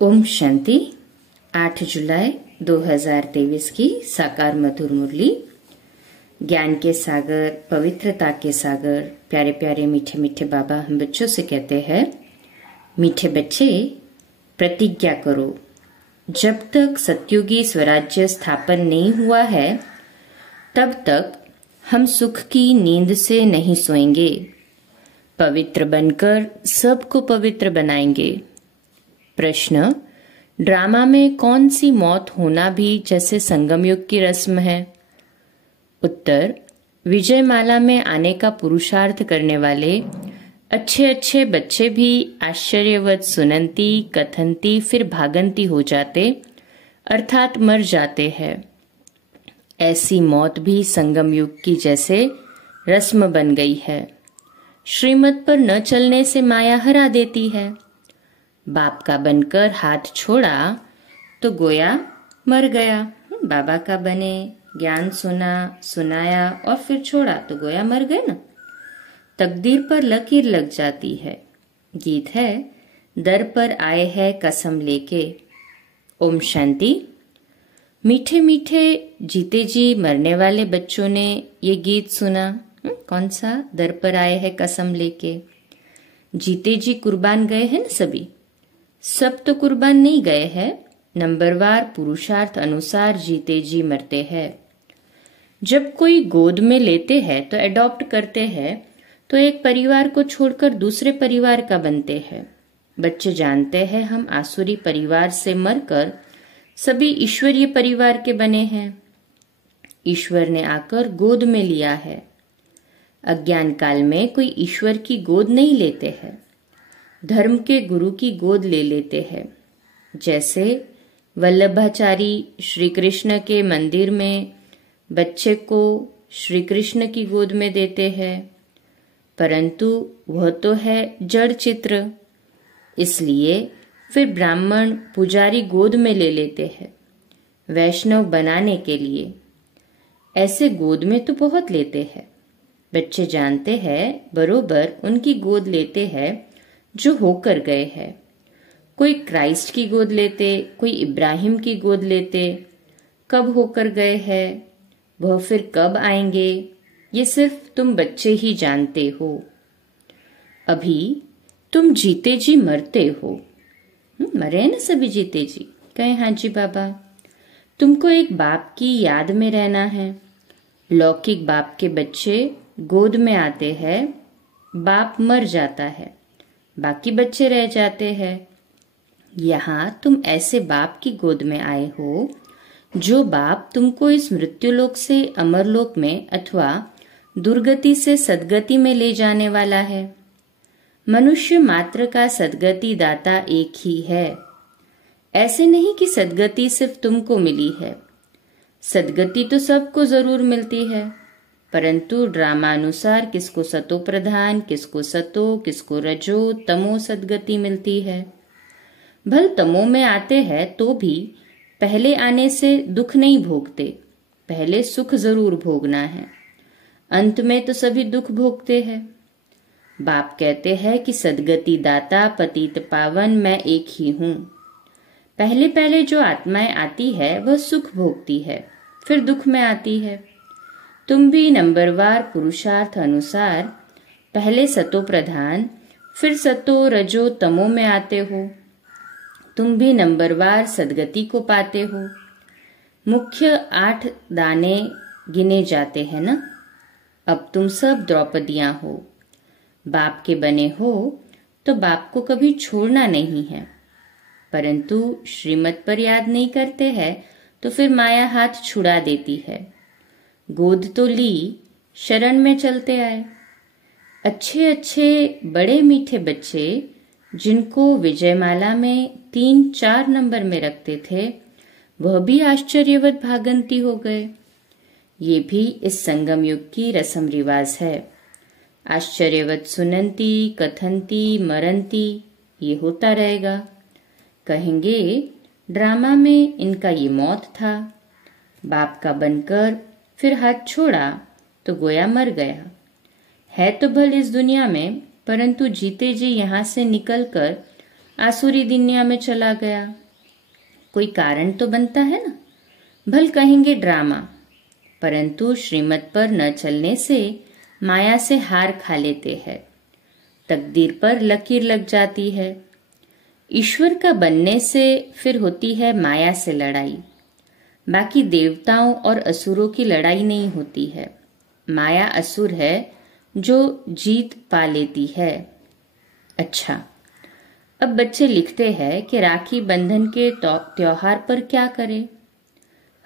ओम शांति। 8 जुलाई 2023 की साकार मधुर मुरली। ज्ञान के सागर, पवित्रता के सागर, प्यारे प्यारे मीठे मीठे बाबा हम बच्चों से कहते हैं, मीठे बच्चे प्रतिज्ञा करो, जब तक सतयुगी स्वराज्य स्थापन नहीं हुआ है तब तक हम सुख की नींद से नहीं सोएंगे। पवित्र बनकर सबको पवित्र बनाएंगे। प्रश्न, ड्रामा में कौन सी मौत होना भी जैसे संगम युग की रस्म है? उत्तर, विजयमाला में आने का पुरुषार्थ करने वाले अच्छे अच्छे बच्चे भी आश्चर्यवत सुनंती, कथनती, फिर भागंती हो जाते अर्थात मर जाते हैं। ऐसी मौत भी संगम युग की जैसे रस्म बन गई है। श्रीमत पर न चलने से माया हरा देती है। बाप का बनकर हाथ छोड़ा तो गोया मर गया। बाबा का बने, ज्ञान सुना, सुनाया और फिर छोड़ा तो गोया मर गए ना। तकदीर पर लकीर लग जाती है। गीत है, दर पर आए हैं कसम लेके। ओम शांति। मीठे मीठे जीते जी मरने वाले बच्चों ने ये गीत सुना। कौन सा? दर पर आए हैं कसम लेके। जीते जी कुर्बान गए हैं ना सभी। सब तो कुर्बान नहीं गए हैं, नंबरवार पुरुषार्थ अनुसार जीते जी मरते हैं। जब कोई गोद में लेते हैं तो अडॉप्ट करते हैं तो एक परिवार को छोड़कर दूसरे परिवार का बनते हैं। बच्चे जानते हैं हम आसुरी परिवार से मरकर सभी ईश्वरीय परिवार के बने हैं। ईश्वर ने आकर गोद में लिया है। अज्ञान काल में कोई ईश्वर की गोद नहीं लेते हैं, धर्म के गुरु की गोद ले लेते हैं। जैसे वल्लभाचारी श्री कृष्ण के मंदिर में बच्चे को श्री कृष्ण की गोद में देते हैं, परंतु वह तो है जड़ चित्र, इसलिए फिर ब्राह्मण पुजारी गोद में ले लेते हैं वैष्णव बनाने के लिए। ऐसे गोद में तो बहुत लेते हैं। बच्चे जानते हैं बरोबर उनकी गोद लेते हैं जो होकर गए हैं। कोई क्राइस्ट की गोद लेते, कोई इब्राहिम की गोद लेते। कब होकर गए हैं, वह फिर कब आएंगे, ये सिर्फ तुम बच्चे ही जानते हो। अभी तुम जीते जी मरते हो। मरे हैं ना सभी जीते जी? कहे हाँ जी बाबा। तुमको एक बाप की याद में रहना है। लौकिक बाप के बच्चे गोद में आते हैं, बाप मर जाता है, बाकी बच्चे रह जाते हैं। यहाँ तुम ऐसे बाप की गोद में आए हो जो बाप तुमको इस मृत्युलोक से अमरलोक में अथवा दुर्गति से सदगति में ले जाने वाला है। मनुष्य मात्र का सदगति दाता एक ही है। ऐसे नहीं कि सदगति सिर्फ तुमको मिली है। सदगति तो सबको जरूर मिलती है, परंतु ड्रामानुसार किसको सतो प्रधान, किसको सतो, किसको रजो, तमो सदगति मिलती है। भल तमो में आते हैं तो भी पहले आने से दुख नहीं भोगते, पहले सुख जरूर भोगना है। अंत में तो सभी दुख भोगते हैं। बाप कहते हैं कि सदगति दाता पतित पावन मैं एक ही हूँ। पहले पहले जो आत्माएं आती है वह सुख भोगती है, फिर दुख में आती है। तुम भी नंबरवार पुरुषार्थ अनुसार पहले सतो प्रधान, फिर सतो रजो तमो में आते हो। तुम भी नंबरवार सदगति को पाते हो। मुख्य 8 दाने गिने जाते हैं ना। अब तुम सब द्रौपदियां हो। बाप के बने हो तो बाप को कभी छोड़ना नहीं है, परंतु श्रीमत पर याद नहीं करते हैं तो फिर माया हाथ छुड़ा देती है। गोद तो ली, शरण में चलते आए। अच्छे अच्छे बड़े मीठे बच्चे जिनको विजयमाला में 3-4 नंबर में रखते थे, वह भी आश्चर्यवत भागंती हो गए। ये भी इस संगम युग की रस्म रिवाज है। आश्चर्यवत सुनंती, कथनती, मरंती, ये होता रहेगा। कहेंगे ड्रामा में इनका ये मौत था। बाप का बनकर फिर हाथ छोड़ा तो गोया मर गया। है तो भल इस दुनिया में, परंतु जीते जी यहाँ से निकलकर आसुरी दुनिया में चला गया। कोई कारण तो बनता है ना। भल कहेंगे ड्रामा, परंतु श्रीमत पर न चलने से माया से हार खा लेते हैं, तकदीर पर लकीर लग जाती है। ईश्वर का बनने से फिर होती है माया से लड़ाई। बाकी देवताओं और असुरों की लड़ाई नहीं होती है। माया असुर है जो जीत पा लेती है। अच्छा, अब बच्चे लिखते हैं कि राखी बंधन के त्योहार पर क्या करें।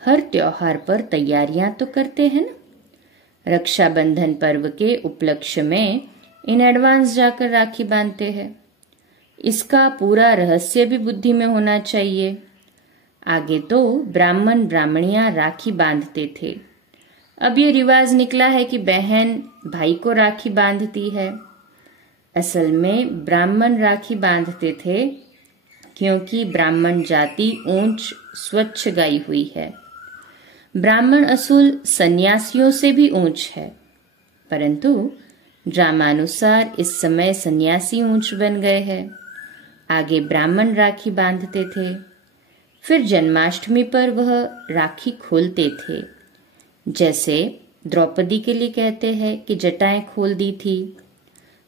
हर त्योहार पर तैयारियां तो करते हैं ना। रक्षाबंधन पर्व के उपलक्ष्य में इन एडवांस जाकर राखी बांधते हैं। इसका पूरा रहस्य भी बुद्धि में होना चाहिए। आगे तो ब्राह्मण ब्राह्मणियां राखी बांधते थे। अब ये रिवाज निकला है कि बहन भाई को राखी बांधती है। असल में ब्राह्मण राखी बांधते थे क्योंकि ब्राह्मण जाति ऊंच स्वच्छ गाई हुई है। ब्राह्मण असूल सन्यासियों से भी ऊंच है, परंतु ड्रामानुसार इस समय सन्यासी ऊंच बन गए हैं। आगे ब्राह्मण राखी बांधते थे, फिर जन्माष्टमी पर वह राखी खोलते थे। जैसे द्रौपदी के लिए कहते हैं कि जटाएं खोल दी थी।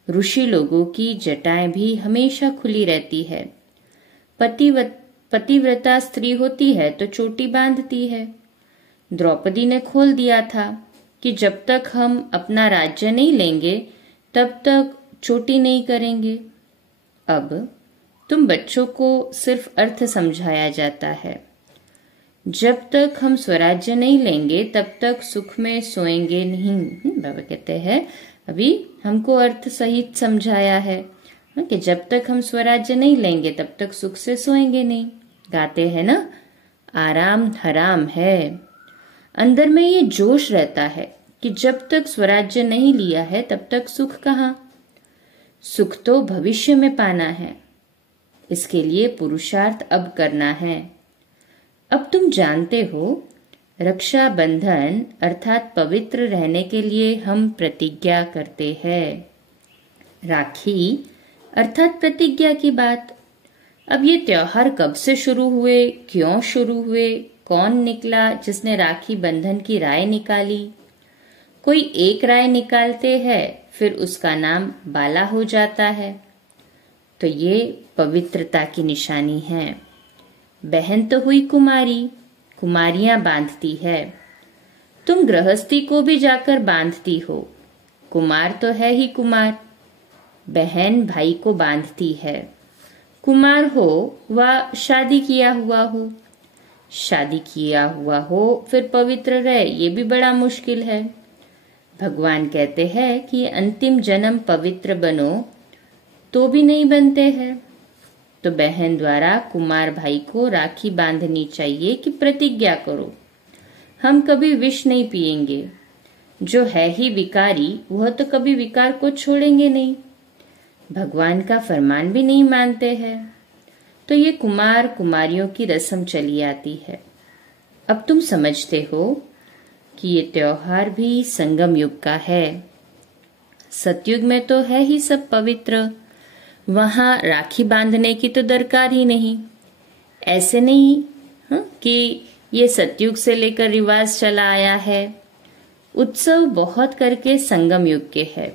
ऋषि लोगों की जटाएं भी हमेशा खुली रहती है। पतिव्रता स्त्री होती है तो चोटी बांधती है। द्रौपदी ने खोल दिया था कि जब तक हम अपना राज्य नहीं लेंगे तब तक चोटी नहीं करेंगे। अब तुम बच्चों को सिर्फ अर्थ समझाया जाता है। जब तक हम स्वराज्य नहीं लेंगे तब तक सुख में सोएंगे नहीं। बाबा कहते हैं अभी हमको अर्थ सहित समझाया है कि जब तक हम स्वराज्य नहीं लेंगे तब तक सुख से सोएंगे नहीं। गाते हैं ना, आराम हराम है। अंदर में ये जोश रहता है कि जब तक स्वराज्य नहीं लिया है तब तक सुख कहाँ। सुख तो भविष्य में पाना है। इसके लिए पुरुषार्थ अब करना है। अब तुम जानते हो, रक्षा बंधन अर्थात पवित्र रहने के लिए हम प्रतिज्ञा करते हैं। राखी अर्थात प्रतिज्ञा की बात। अब ये त्योहार कब से शुरू हुए, क्यों शुरू हुए, कौन निकला जिसने राखी बंधन की राय निकाली। कोई एक राय निकालते हैं, फिर उसका नाम बाला हो जाता है। तो ये पवित्रता की निशानी है। बहन तो हुई कुमारी, कुमारियां बांधती है। तुम गृहस्थी को भी जाकर बांधती हो। कुमार तो है ही कुमार। बहन भाई को बांधती है। कुमार हो व शादी किया हुआ हो। शादी किया हुआ हो फिर पवित्र रहे, ये भी बड़ा मुश्किल है। भगवान कहते हैं कि अंतिम जन्म पवित्र बनो, तो भी नहीं बनते हैं। तो बहन द्वारा कुमार भाई को राखी बांधनी चाहिए कि प्रतिज्ञा करो, हम कभी विष नहीं पिएंगे। जो है ही विकारी वह तो कभी विकार को छोड़ेंगे नहीं। भगवान का फरमान भी नहीं मानते हैं। तो ये कुमार कुमारियों की रस्म चली आती है। अब तुम समझते हो कि ये त्योहार भी संगम युग का है। सतयुग में तो है ही सब पवित्र, वहां राखी बांधने की तो दरकार ही नहीं। ऐसे नहीं कि ये सतयुग से लेकर रिवाज चला आया है। उत्सव बहुत करके संगम युग के है।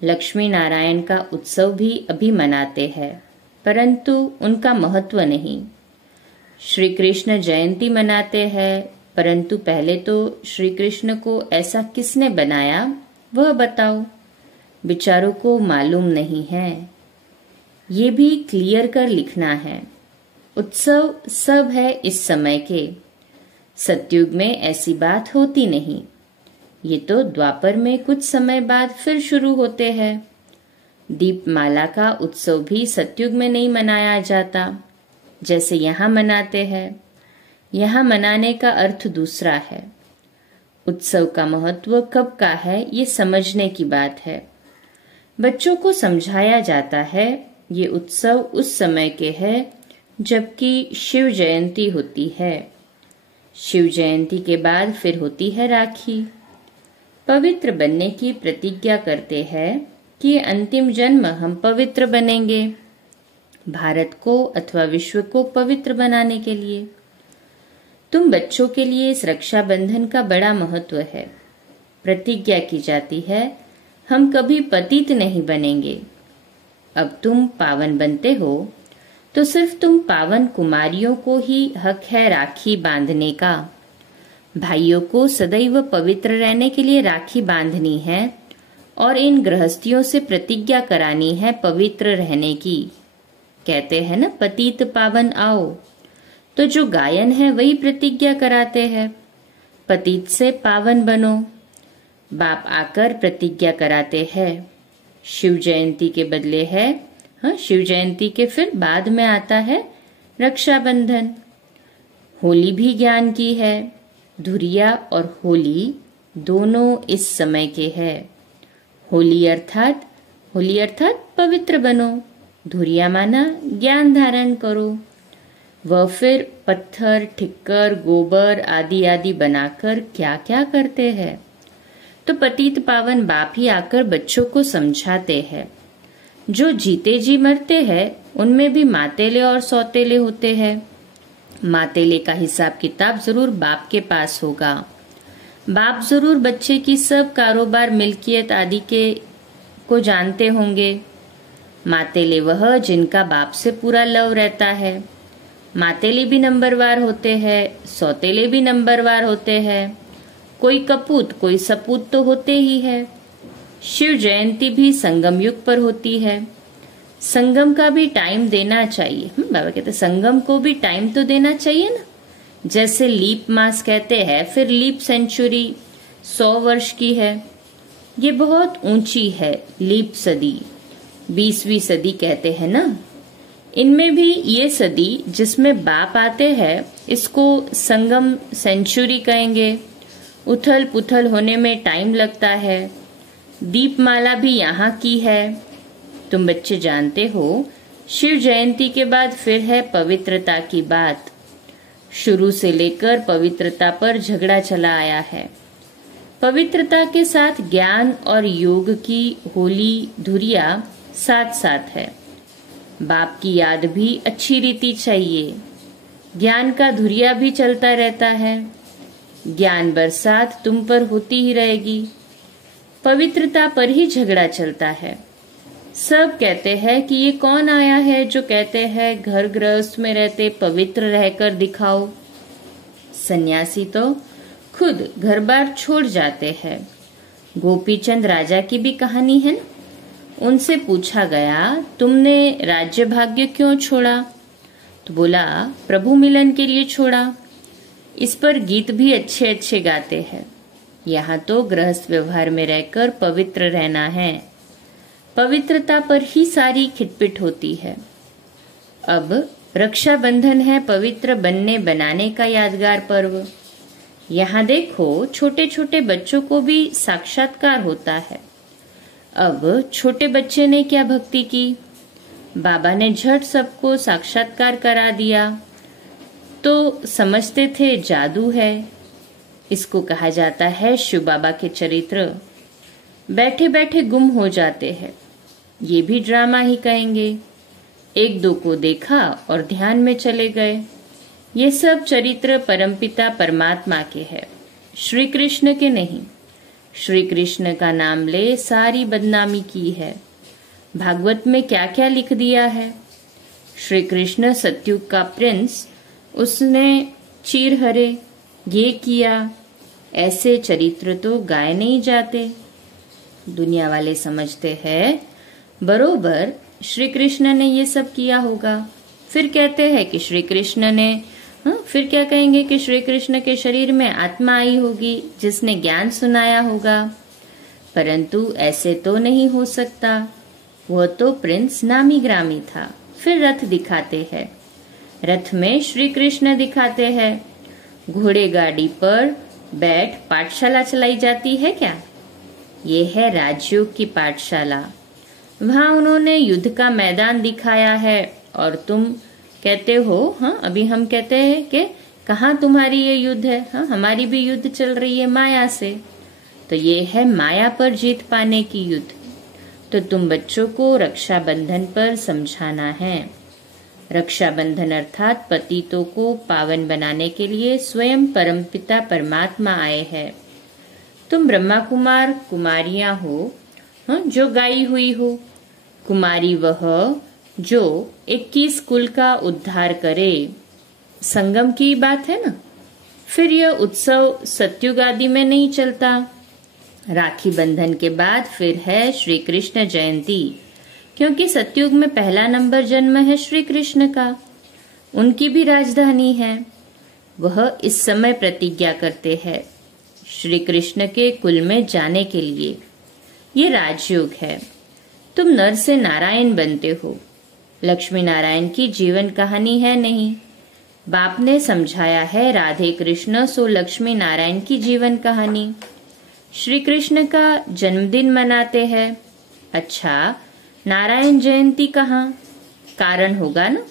लक्ष्मी नारायण का उत्सव भी अभी मनाते हैं, परंतु उनका महत्व नहीं। श्री कृष्ण जयंती मनाते हैं, परंतु पहले तो श्री कृष्ण को ऐसा किसने बनाया वह बताओ। बेचारों को मालूम नहीं है। ये भी क्लियर कर लिखना है। उत्सव सब है इस समय के। सतयुग में ऐसी बात होती नहीं। ये तो द्वापर में कुछ समय बाद फिर शुरू होते हैं। दीपमाला का उत्सव भी सतयुग में नहीं मनाया जाता जैसे यहाँ मनाते हैं। यहाँ मनाने का अर्थ दूसरा है। उत्सव का महत्व कब का है ये समझने की बात है। बच्चों को समझाया जाता है ये उत्सव उस समय के है जबकि शिव जयंती होती है। शिव जयंती के बाद फिर होती है राखी। पवित्र बनने की प्रतिज्ञा करते हैं कि अंतिम जन्म हम पवित्र बनेंगे। भारत को अथवा विश्व को पवित्र बनाने के लिए। तुम बच्चों के लिए इस रक्षाबंधन का बड़ा महत्व है। प्रतिज्ञा की जाती है, हम कभी पतित नहीं बनेंगे। अब तुम पावन बनते हो तो सिर्फ तुम पावन कुमारियों को ही हक है राखी बांधने का। भाइयों को सदैव पवित्र रहने के लिए राखी बांधनी है और इन गृहस्थियों से प्रतिज्ञा करानी है पवित्र रहने की। कहते हैं ना, पतित पावन आओ, तो जो गायन है वही प्रतिज्ञा कराते हैं, पतित से पावन बनो। बाप आकर प्रतिज्ञा कराते हैं। शिव जयंती के बदले है, शिव जयंती के फिर बाद में आता है रक्षाबंधन। होली भी ज्ञान की है। धुरिया और होली दोनों इस समय के है। होली अर्थात पवित्र बनो, धुरिया माना ज्ञान धारण करो। वह फिर पत्थर, ठिक्कर, गोबर आदि आदि बनाकर क्या क्या करते हैं। तो पतित पावन बाप ही आकर बच्चों को समझाते हैं। जो जीते जी मरते हैं उनमें भी मातेले और सौतेले होते हैं। मातेले का हिसाब किताब जरूर बाप के पास होगा। बाप जरूर बच्चे की सब कारोबार, मिल्कियत आदि के को जानते होंगे। मातेले वह जिनका बाप से पूरा लव रहता है। मातेले भी नंबरवार होते हैं, सौतेले भी नंबरवार होते हैं। कोई कपूत कोई सपूत तो होते ही है। शिव जयंती भी संगम युग पर होती है। संगम का भी टाइम देना चाहिए। बाबा कहते संगम को भी टाइम तो देना चाहिए ना। जैसे लीप मास कहते हैं, फिर लीप सेंचुरी 100 वर्ष की है, ये बहुत ऊंची है। लीप सदी 20वीं सदी कहते हैं ना। इनमें भी ये सदी जिसमें बाप आते हैं इसको संगम सेंचुरी कहेंगे। उथल पुथल होने में टाइम लगता है। दीपमाला भी यहाँ की है। तुम बच्चे जानते हो, शिव जयंती के बाद फिर है पवित्रता की बात। शुरू से लेकर पवित्रता पर झगड़ा चला आया है। पवित्रता के साथ ज्ञान और योग की होली धुरिया साथ साथ है। बाप की याद भी अच्छी रीति चाहिए। ज्ञान का धुरिया भी चलता रहता है। ज्ञान बरसात तुम पर होती ही रहेगी। पवित्रता पर ही झगड़ा चलता है। सब कहते हैं कि ये कौन आया है जो कहते हैं घर गृहस्थ में रहते पवित्र रहकर दिखाओ। सन्यासी तो खुद घर बार छोड़ जाते हैं। गोपीचंद राजा की भी कहानी है ना। उनसे पूछा गया, तुमने राज्य भाग्य क्यों छोड़ा? तो बोला, प्रभु मिलन के लिए छोड़ा। इस पर गीत भी अच्छे अच्छे गाते हैं। यहाँ तो गृहस्थ व्यवहार में रहकर पवित्र रहना है। पवित्रता पर ही सारी खिटपिट होती है। अब रक्षाबंधन है पवित्र बनने बनाने का यादगार पर्व। यहाँ देखो, छोटे छोटे बच्चों को भी साक्षात्कार होता है। अब छोटे बच्चे ने क्या भक्ति की, बाबा ने झट सबको साक्षात्कार करा दिया। तो समझते थे जादू है। इसको कहा जाता है शिव बाबा के चरित्र। बैठे बैठे गुम हो जाते हैं, ये भी ड्रामा ही कहेंगे। एक दो को देखा और ध्यान में चले गए। ये सब चरित्र परमपिता परमात्मा के हैं, श्री कृष्ण के नहीं। श्री कृष्ण का नाम ले सारी बदनामी की है। भागवत में क्या क्या लिख दिया है। श्री कृष्ण सतयुग का प्रिंस, उसने चीर हरे, ये किया। ऐसे चरित्र तो गाए नहीं जाते। दुनिया वाले समझते हैं बरोबर श्री कृष्ण ने ये सब किया होगा। फिर कहते हैं कि श्री कृष्ण ने, फिर क्या कहेंगे कि श्री कृष्ण के शरीर में आत्मा आई होगी जिसने ज्ञान सुनाया होगा। परंतु ऐसे तो नहीं हो सकता। वह तो प्रिंस नामी ग्रामी था। फिर रथ दिखाते हैं, रथ में श्री कृष्ण दिखाते हैं। घोड़े गाड़ी पर बैठ पाठशाला चलाई जाती है क्या? ये है राजयोग की पाठशाला। वहां उन्होंने युद्ध का मैदान दिखाया है और तुम कहते हो, अभी हम कहते हैं कि कहाँ तुम्हारी ये युद्ध है, हमारी भी युद्ध चल रही है माया से। तो ये है माया पर जीत पाने की युद्ध। तो तुम बच्चों को रक्षाबंधन पर समझाना है रक्षाबंधन अर्थात पतितों को पावन बनाने के लिए स्वयं परमपिता परमात्मा आए हैं। तुम ब्रह्मा कुमार कुमारियां हो, जो गाई हुई हो। कुमारी वह जो 21 कुल का उद्धार करे। संगम की बात है ना। फिर यह उत्सव सत्युग आदि में नहीं चलता। राखी बंधन के बाद फिर है श्री कृष्ण जयंती, क्योंकि सत्युग में पहला नंबर जन्म है श्री कृष्ण का। उनकी भी राजधानी है। वह इस समय प्रतिज्ञा करते हैं श्री कृष्ण के कुल में जाने के लिए। ये राजयोग है। तुम नर से नारायण बनते हो। लक्ष्मी नारायण की जीवन कहानी है नहीं। बाप ने समझाया है राधे कृष्ण सो लक्ष्मी नारायण की जीवन कहानी। श्री कृष्ण का जन्मदिन मनाते हैं। अच्छा, नारायण जयंती कहाँ? कारण होगा ना।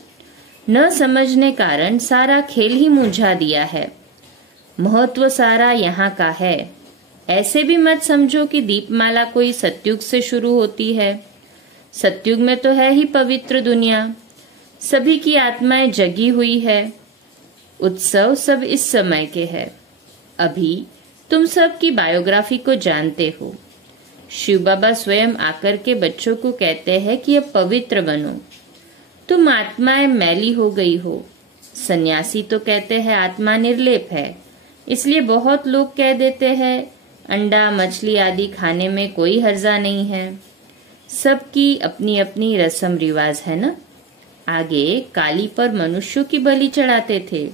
न समझने कारण सारा खेल ही मुझा दिया है। महत्व सारा यहाँ का है। ऐसे भी मत समझो कि दीपमाला कोई सत्युग से शुरू होती है। सत्युग में तो है ही पवित्र दुनिया। सभी की आत्माएं जगी हुई है। उत्सव सब इस समय के है। अभी तुम सब की बायोग्राफी को जानते हो। शिव बाबा स्वयं आकर के बच्चों को कहते हैं कि अब पवित्र बनो। तुम आत्माएं मैली हो गई हो। सन्यासी तो कहते हैं आत्मा निर्लेप है। इसलिए बहुत लोग कह देते हैं अंडा मछली आदि खाने में कोई हर्जा नहीं है। सबकी अपनी अपनी रस्म रिवाज है ना। आगे काली पर मनुष्यों की बलि चढ़ाते थे।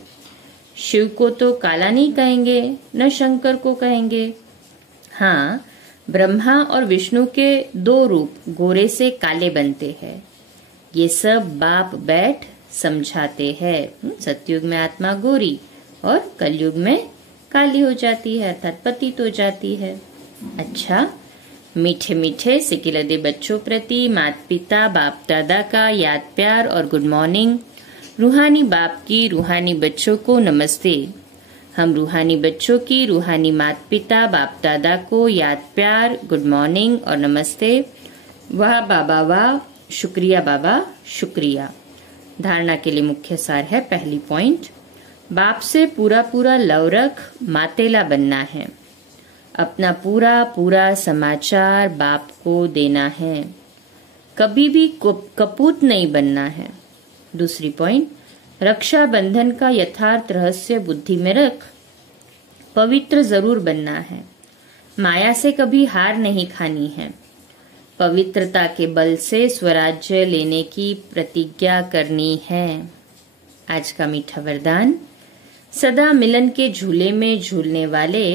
शिव को तो काला नहीं कहेंगे, न शंकर को कहेंगे। हाँ, ब्रह्मा और विष्णु के 2 रूप गोरे से काले बनते हैं। ये सब बाप बैठ समझाते हैं। सतयुग में आत्मा गोरी और कलयुग में काली हो जाती है, अर्थात पतित हो जाती है। अच्छा, मीठे मीठे सिकिलदे बच्चों प्रति माता पिता बाप दादा का याद प्यार और गुड मॉर्निंग। रूहानी बाप की रूहानी बच्चों को नमस्ते। हम रूहानी बच्चों की रूहानी माता पिता बाप दादा को याद प्यार गुड मॉर्निंग और नमस्ते। वाह बाबा वाह, शुक्रिया बाबा शुक्रिया। धारणा के लिए मुख्य सार है। पहली पॉइंट, बाप से पूरा पूरा लव रख, मातेला बनना है। अपना पूरा पूरा समाचार बाप को देना है। कभी भी कपूत नहीं बनना है। दूसरी पॉइंट, रक्षा बंधन का यथार्थ रहस्य बुद्धि में रख। पवित्र जरूर बनना है। माया से कभी हार नहीं खानी है। पवित्रता के बल से स्वराज्य लेने की प्रतिज्ञा करनी है। आज का मीठा वरदान, सदा मिलन के झूले में झूलने वाले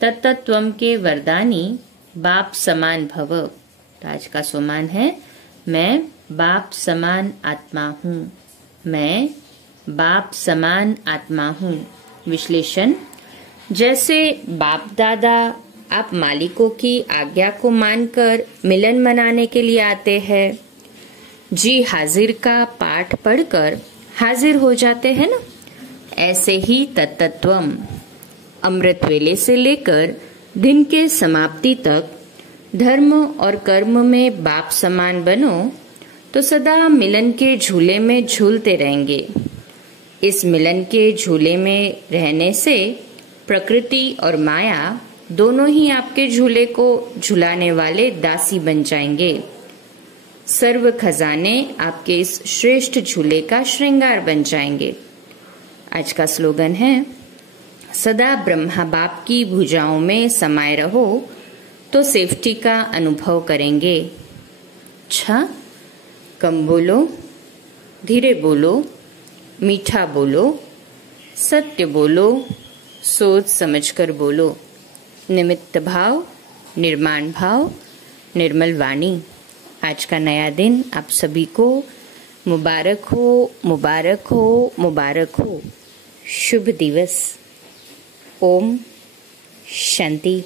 तत्त्वम के वरदानी बाप समान भव। आज का सोमान है, मैं बाप समान आत्मा हूँ। मैं बाप समान आत्मा हूँ। विश्लेषण, जैसे बाप दादा आप मालिकों की आज्ञा को मानकर मिलन मनाने के लिए आते हैं। जी हाजिर का पाठ पढ़कर हाजिर हो जाते हैं ना। ऐसे ही तत्त्वम अमृत वेले से लेकर दिन के समाप्ति तक धर्म और कर्म में बाप समान बनो तो सदा मिलन के झूले में झूलते रहेंगे। इस मिलन के झूले में रहने से प्रकृति और माया दोनों ही आपके झूले को झुलाने वाले दासी बन जाएंगे। सर्व खजाने आपके इस श्रेष्ठ झूले का श्रृंगार बन जाएंगे। आज का स्लोगन है, सदा ब्रह्मा बाप की भुजाओं में समाये रहो तो सेफ्टी का अनुभव करेंगे। अच्छा, कम बोलो, धीरे बोलो, मीठा बोलो, सत्य बोलो, सोच समझकर बोलो। निमित्त भाव, निर्माण भाव, निर्मल वाणी। आज का नया दिन आप सभी को मुबारक हो, मुबारक हो, मुबारक हो। शुभ दिवस। ओम शांति।